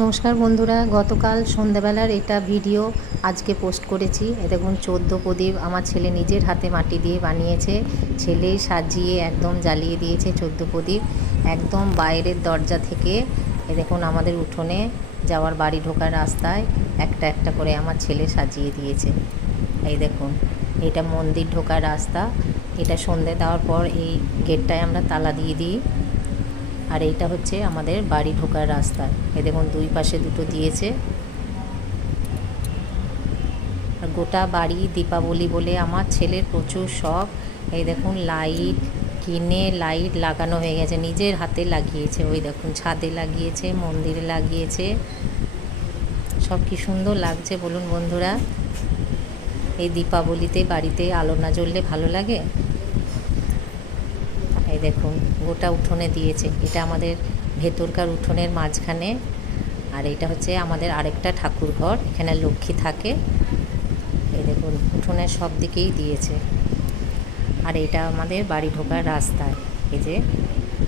নমস্কার বন্ধুরা, গতকাল সন্ধ্যাবেলার এটা ভিডিও আজকে পোস্ট করেছি। এ দেখুন 14 প্রদীপ আমার ছেলে নিজের হাতে মাটি দিয়ে বানিয়েছে। ছেলেই সাজিয়ে একদম জ্বালিয়ে দিয়েছে 14 প্রদীপ একদম বাইরের দরজা থেকে। এ দেখুন আমাদের উঠোনে যাওয়ার বাড়ি ঢোকার রাস্তায় একটা একটা করে আমার ছেলে সাজিয়ে দিয়েছে। এই দেখুন, এটা মন্দির ঢোকার রাস্তা। এটা সন্ধে দেওয়ার পর এই গেটটায় আমরা তালা দিয়ে দিই। আর এইটা হচ্ছে আমাদের বাড়ি ঢোকার রাস্তা। এই দেখুন দুই পাশে দুটো দিয়েছে। আর গোটা বাড়ি দীপাবলি বলে আমার ছেলের প্রচুর শখ। এই দেখুন লাইট কিনে লাইট লাগানো হয়ে গেছে, নিজের হাতে লাগিয়েছে। ওই দেখুন ছাদে লাগিয়েছে, মন্দিরে লাগিয়েছে। সব কি সুন্দর লাগছে বলুন বন্ধুরা। এই দীপাবলিতে বাড়িতে আলো না জ্বললে ভালো লাগে? এই দেখুন গোটা উঠোনে দিয়েছে। এটা আমাদের ভেতরকার উঠোনের মাঝখানে। আর এটা হচ্ছে আমাদের আরেকটা ঠাকুর ঘর, এখানে লক্ষ্মী থাকে। এই দেখুন উঠোনের সব দিকেই দিয়েছে। আর এটা আমাদের বাড়ি ঢোকার রাস্তায়। এই যে